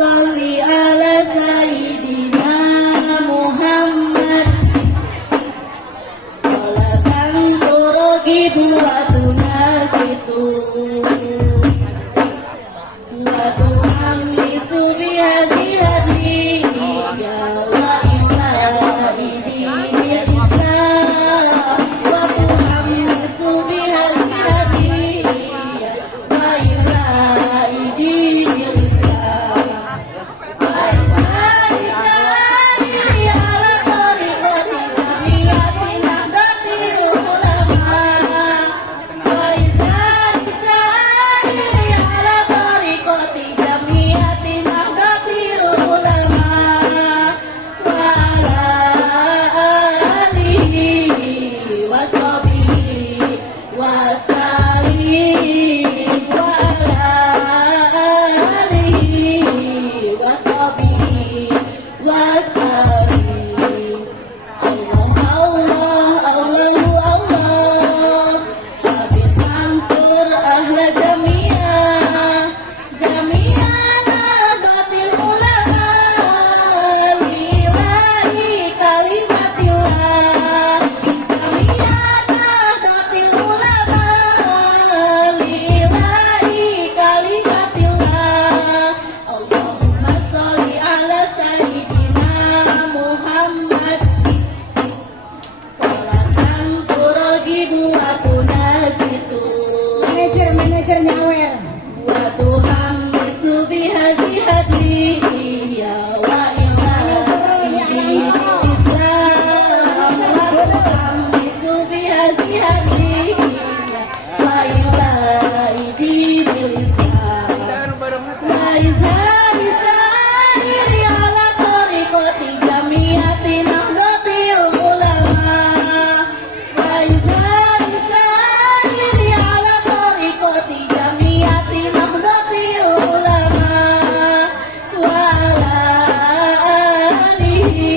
sholli ala sayyidina Muhammad sholatan turagibu wa tunasitu wa tuhammisu bihadi hadihi ya wa ila idinil islam wa tuhammisu bihadi hadihi ya wa ila idinil islam wa isari ala tariqati jami'ati nahdlatil ulama wa isari ala tariqati jami'ati nahdlatil ulama wa ala alihi wa sahbihi wa sallim wa ala alihi wa sahbihi wa sallim. Allah Allah Allah sabit mansur ahla jami'ah nahdlatil ulama lillahi kalimatillah jami'ah nahdlatil ulama lillahi kalimatillah. Allahumma sholli ala sayyidina Muhammad sholatan turagibu wa tunasitu Manajer nyawer. wa tuhammisu bihadi hadihi ya wa ila idinil islam wa tuhammisu bihadi hadihi ya wa ila idinil islam wa izari ala tariqati jami'ati nahdlatil ulama wa izari ala tariqati jami'ati nahdlatil ulama wa ala alihi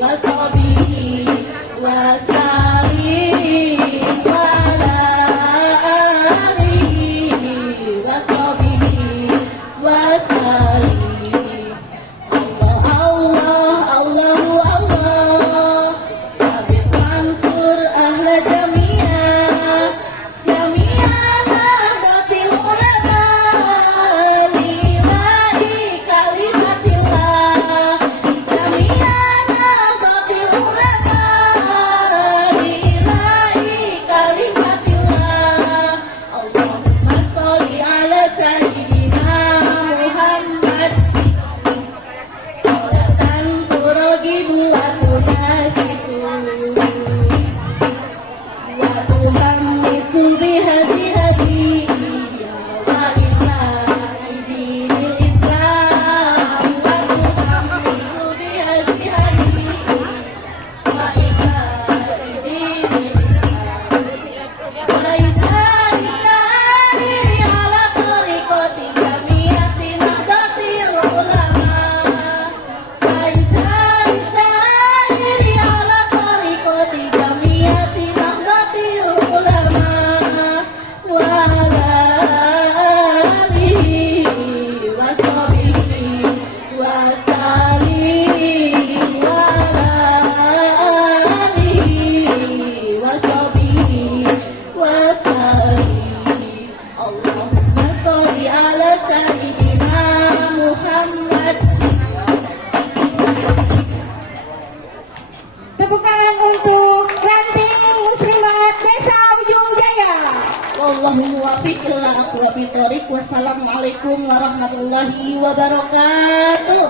wa sahbihi wa sallim wa ala alihi wa sahbihi wa sallim. Allah Allah sabit mansur ahla jami'ah nahdlatil ulama lillahi kalimatillah jami'ah nahdlatil ulama lillahi kalimatillah. Allahumma sholli ala sayyidina Muhammad sholatan turagibu wa tunasitu wa tuhammisu bihadi hadihi ya wa ila idinil islam wa tuhammisu bihadi hadihi wa ila idinil islam wa isari ala tariqati jami'ati nahdlatil ulama wa isari ala tariqati jami'ati nahdlatil ulama wa ala alihi wa sahbihi wa sallim wa ala alihi wa sahbihi wa sallim. Allahumma sholli ala sayyidina Muhammad. Tepuk tangan untuk ranting muslimat Desa Ujung Jaya. Wallahu muwaffiq ila aqwamit thoriq. Wassalamualaikum warahmatullahi wabarakatuh.